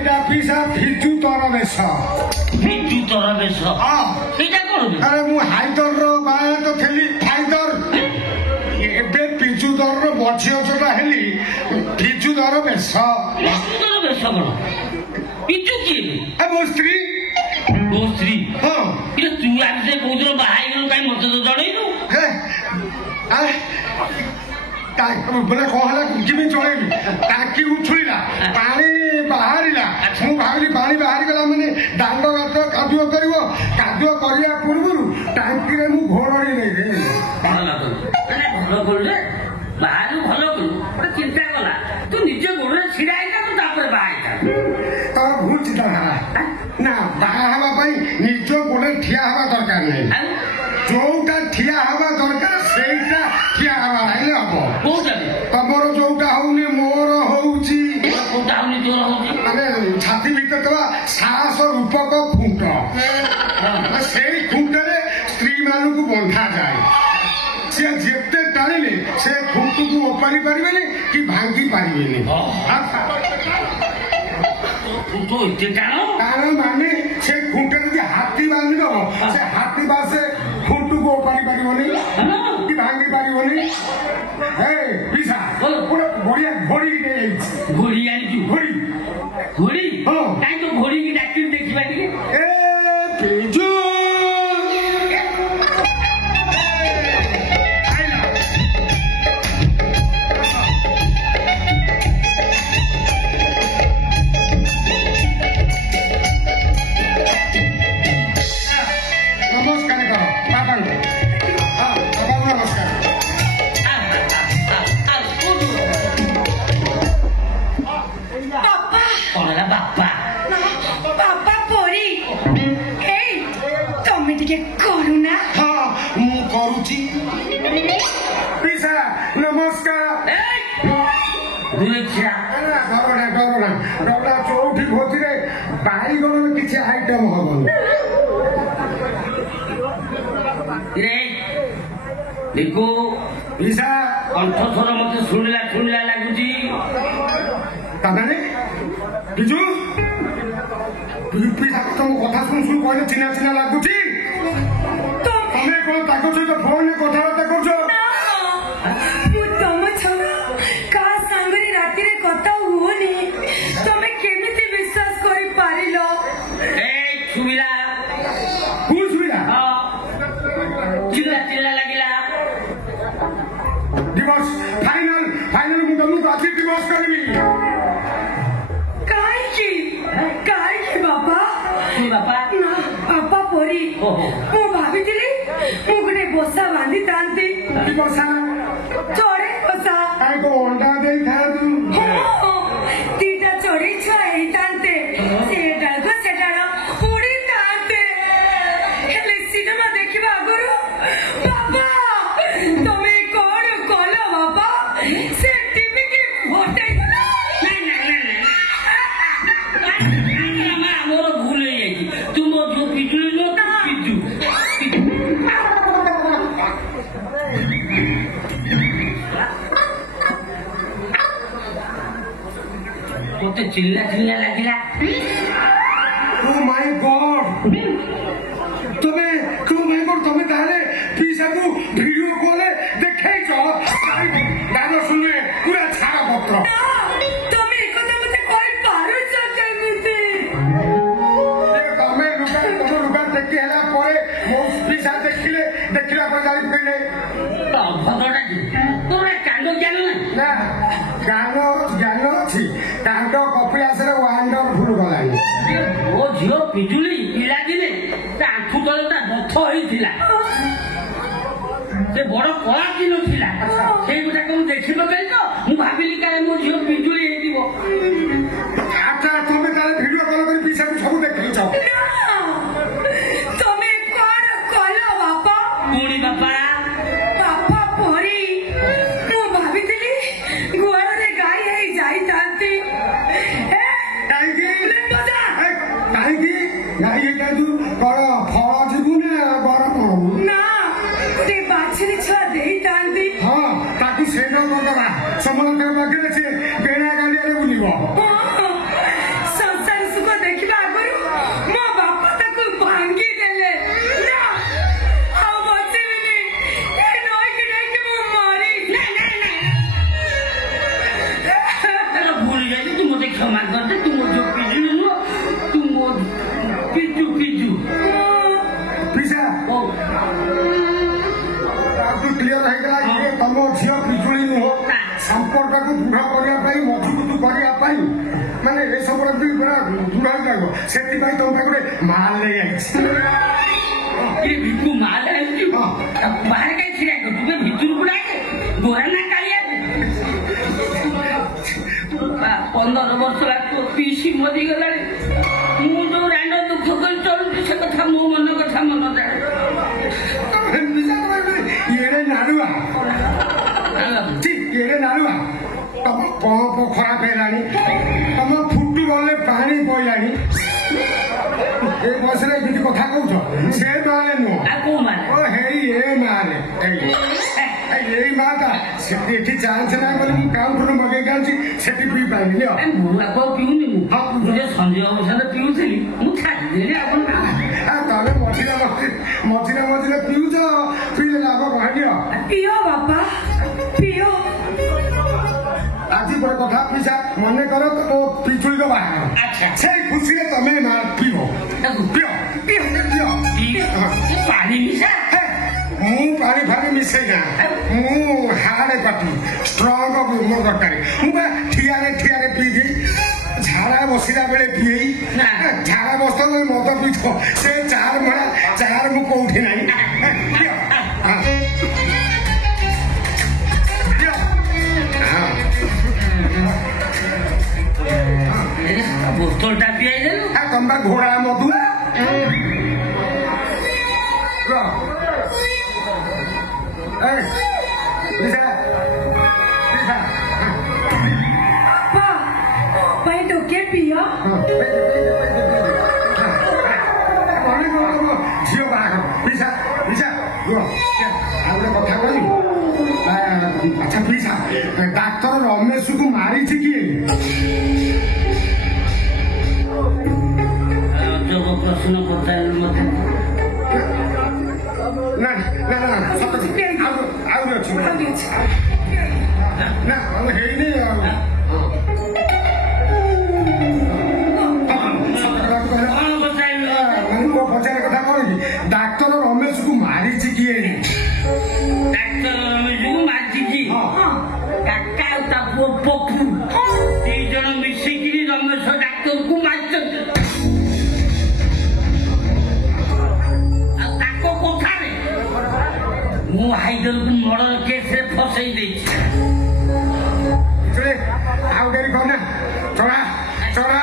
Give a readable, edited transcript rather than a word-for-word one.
এটা পিসা ভিজু তর বেশ ভিজু তর বেশ ସେଇଟା କଣ আরে মু হাইদর বায়া তো থেলি হাইদর ଏବେ ପିଜୁ ଦରର ବଝି ଅଛଟା ହେଲି ପିଜୁ ଦର ବେଶ ତର ବେଶ କଣ ପିଜୁ କିଏ ମୋ ସ୍ତ୍ରୀ ତୋ ସ୍ତ୍ରୀ ହଁ ତୁ ଆଜି ସେ କୋଉଦିନ ବାହା ହେଇଗଲୁ କାଇଁ ମତେ ତ ଜଣେଇନୁ ବୋଲେ କଣ ହେଲା କେମିତି ଜଣେଇବି ଟାଙ୍କି ଉଛୁଳିଲା ପାଣି ବାହାରିଲା ମୁଁ ଭାବିଲି ପାଣି ବାହାରିଗଲା ମାନେ ଦାଣ୍ଡ ଘାଟ କାଦୁଅ କରିବ କାଦୁଅ କରିବା ପୂର୍ବରୁ ଟାଙ୍କିରେ ମୁଁ ଘୋଡ଼ଣି ନେଇଗଲି ଭଲ କଲୁ ବାହାରୁ ଭଲ କଲୁ ଗୋଟେ ଚିନ୍ତା କଲା ତୁ ନିଜ ଗୋଡରେ ଛିଡା ହେଇଥା ତୁ ତାପରେ ବାହା ହେଇଥା ତୋର ଭୁଲ ଚିନ୍ତାଧାରା ନା ବାହା ହେବା ପାଇଁ ନିଜ ଗୋଡରେ ଠିଆ ହେବା ଦରକାର ନାହିଁ ଯୋଉଟା ଠିଆ ହେବା ଦରକାର ସେଇଟା ଠିଆ ହେବା ହେଲେ ହବ ତମର ଯୋଉଟା ହଉନି ମୋର ହଉଛି ମାନେ ଛାତି ଭିତରେ ଥିବା ସାହସ ରୂପକ ଖୁଣ୍ଟ ସେଇ ଖୁଣ୍ଟରେ ସ୍ତ୍ରୀ ମାନଙ୍କୁ ବନ୍ଧାଯାଏ ସେ ଯେତେ ଟାଣିଲେ ସେ ଖୁଣ୍ଟକୁ ଓପାରି ପାରିବେନି କି ଭାଙ୍ଗି ପାରିବେନି ଟାଣ ମାନେ ସେ ଖୁଣ୍ଟ ଯଦି ହାତୀ ବାନ୍ଧି ଦବ ସେ ହାତୀ ବାସେ ଖୁଣ୍ଟକୁ ଓପାରି ପାରିବନି କି ଭାଙ୍ଗି ପାରିବନି ପିସା ଗୋଟେ ବଢିଆ ଘୋଡି ନେଇଯାଇଛି ଘୋଡି ଆଣିଛୁ ଘୋଡି ଘୋଡି କାହିଁ ତ ଘୋଡିକି ଡାକିଲି ଦେଖିବା ଟିକେ ପିଜୁ ଚଉଠି ଭୋଜିରେ ବାଇଗଣର କିଛି ଆଇଟମ ହବନି କଣ୍ଠସ୍ୱର ମତେ ଶୁଣିଲା ଶୁଣିଲା ଲାଗୁଛି ତାମାନେ ବିଜୁ ପିସା ତମ କଥା ଶୁଣୁ ଶୁଣୁ କହିଲେ ଚିହ୍ନା ଚିହ୍ନା ଲାଗୁଛି ତମେ କଣ ତାଙ୍କ ସହିତ ଫୋନରେ କଥାବାର୍ତ୍ତା କରୁଛ फाइनल ମୁଁ ତମକୁ ଆଜି ଡିଭୋର୍ସ କରିବି କାହିଁକି ବାପା ନା ବାପା ପରି ମୁଁ ଭାବିଥିଲି ମୁଁ ଗୋଟେ ବସା ବାନ୍ଧିଥାନ୍ତି କି ବସା ଚଢେଇ ବସା କାହିଁକି ଅଣ୍ଡା ଦେଇଥାନ୍ତୁ ଦିଟା ଚଢେଇ ଛୁଆ ହେଇଥାନ୍ତେ ସେଟାକୁ ସେଟାର ଉଡିଥାନ୍ତେ ହେଲେ ସିନେମା ଦେଖିବା ଆଗରୁ ବାପା ତମେ କଣ କଲ ବାପା ସେ ଟିଭି କି ହଟେଇ ମୋର ଭୁଲ ହେଇଯାଇଛି ତୁ ମୋ ଝିଅ ପିଜୁଳି ନୁହଁ ପିଜୁ ମତେ ଚିଲ୍ଲା ଚିଲ୍ଲା ଲାଗିଲା ମାଇ ଗଡ୍ ତମେ ତାହେଲେ ପିସାକୁ ଭିଡିଓ କଲେ ଦେଖେଇଛ ଗାନ ଶୁଣିବେ ପୁରା ଛାଡ଼ ପତ୍ର ତମେ ଏ କଥା ମତେ କହିପାରୁଛ କେମିତି ତମେ ତମ ଲୁଗା ଦେଖି ହେଲା ପରେ ମୋ ପିସା ଦେଖିଲା ପରେ ଜାଣିପାରିଲେ ତୋର କାଣ୍ଡ ଜ୍ଞାନ ନା ଜ୍ଞାନ ଅଛି କାଣ୍ଡ କପିଳାସରେ ୱାଣ୍ଡରଫୁଲ ଗଲାଣି ମୋ ଝିଅ ପିଜୁଳି ପିଲାଦିନେ ତା ଆଣ୍ଠୁ ତଳେ ତା ବଥ ହେଇଥିଲା ସେ ବଡ କଳା ଦିନ ଥିଲା ସେଇ ଗୋଟାକୁ ମୁଁ ଦେଖି ପକାଇ ତ ମୁଁ ଭାବିଲି କାଳେ ମୋ ଝିଅ ପିଜୁଳି ହେଇଯିବ ଆଚ୍ଛା ତମେ ତାହେଲେ ଭିଡିଓ କଲ କରି ପିସାକୁ ସବୁ ଦେଖେଇଛ ତମେ କଣ କଲ ବାପା ପୁଣି ବାପା ପରି ମୁଁ ଭାବିଥିଲି ଗୁହାଳରେ ଗାଈ ହେଇ ଯାଇଥାନ୍ତି କାହିଁକି ଗାଈ ହେଇଥାନ୍ତୁ କଣ ଫଳ ଯିବୁ ନା ଗରମ ନା ଗୋଟେ ବାଛୁରୀ ଛୁଆ ଦେଇଥାନ୍ତି ହଁ ତାକୁ ସେନ କରିଦବା ସମସ୍ତଙ୍କ ପାଖରେ ସେ ବେଣା ସମ୍ପର୍କକୁ ଦୃଢ଼ କରିବା ପାଇଁ ମଜବୁତ କରିବା ପାଇଁ ମାନେ ଏସବୁର ବି ପୁରା ଦୃଢ଼ ରହିବ ସେଥିପାଇଁ ତମ ପାଇଁ ଗୋଟେ ମାଲ ନେଇ ଆଇଛି ये भिक्कू माल है उसकी बाहर का छिड़ा को तुम्हें भीतर बुला के गोरा ना कालिया 15 वर्ष लागतो पीसी मरी गलानी मु जो रांड दुख कर चलुची से कथा मो मन कथा मन जाए ଏଡେ ନାରୁଆ ଏଡେ ନାରୁଆ ତମ ପମ୍ପ ଖରାପ ହେଲାଣି ତମ ଫୁଟି ଗଲେ ପାଣି ପଇଲାଣି ଏ ବୟସରେ ଏମିତି କଥା କହୁଛ ସେ ମାଲେ ନୁହଁ ଓ ହେଇ ଏ ମାଲେ ଏଇ ମାଟା ଏଠି ଚାନ୍ସ ନାହିଁ ବୋଲି ମୁଁ କାଉଣ୍ଟରୁ ମଗେଇକି ଆଣିଛି ସେଠି ପିଇ ପାରିଲି ମୁଁ ଆଗ ପିଉନି ମୁଁ ସଞ୍ଜୟ ଅବସରରେ ପିଉଥିଲି ମୁଁ ଛାଡ଼ିଦେଲି ଆପଣ ତମେ ମଝିରେ ପିଉଛ ପିଇଲେ ଲାଭ କହିଦିଅ पियो बापा पियो ଆଜି ଗୋଟେ କଥା ପିସା ମନେ କର ମୋ ପିଚୁଳିର ବାହାଘର ସେଇ ଖୁସିରେ ତମେ ପିଅ ପାଣି ମିଶା ମୁଁ ପାଣି ଫାଣି ମିଶେଇ ନା ମୁଁ ହାଡେ ପାଟି ଷ୍ଟ୍ରଙ୍ଗ ମୋ ଦରକାର ମୁଁ ବା ଠିଆରେ ପିଇକି ଝାଡ଼ା ବସିଲା ବେଳେ ପିଏଇ ଝାଡ଼ା ବସିଲା ବେଳେ ମଦ ପିଇଥିବ ସେ ଚାର ମୁଁ କୋଉଠି ନାହିଁ ବୋତଲଟା ପିଆଇ ଦେଲୁ ତମେ ଘୋଡ଼ା ମଧୁଆ भाई टोके पियो ଝିଅ ବାହାଘର ପିସା ଆଉ ଗୋଟେ କଥା କହିବି ଆଚ୍ଛା ପିସା ଡାକ୍ତର ରମେଶକୁ ମାରିଛି କିଏ ପ୍ରଶ୍ନ ପଚାରିଲୁ ମତେ ନା ଆହୁରି ଅଛି ନା ହେଇନି ଆଉ ପଚାର କଥା କଣ କି ଡାକ୍ତର ରମେଶକୁ ମାରିଛି କିଏ ଡାକ୍ତର ରମେଶକୁ ମାରିଛି କି କାକା ଆଉ ତା ପୁଅ ପପୁ 2 ଜଣ ମିଶିକିରି ରମେଶ ଡାକ୍ତରକୁ ମାରିଛନ୍ତି ମୁଁ ହାଇଦରକୁ ମର୍ଡର କେସରେ ଫସେଇ ଦେଇଛି ଆଉ ଡେରି କର ନା ଚଳା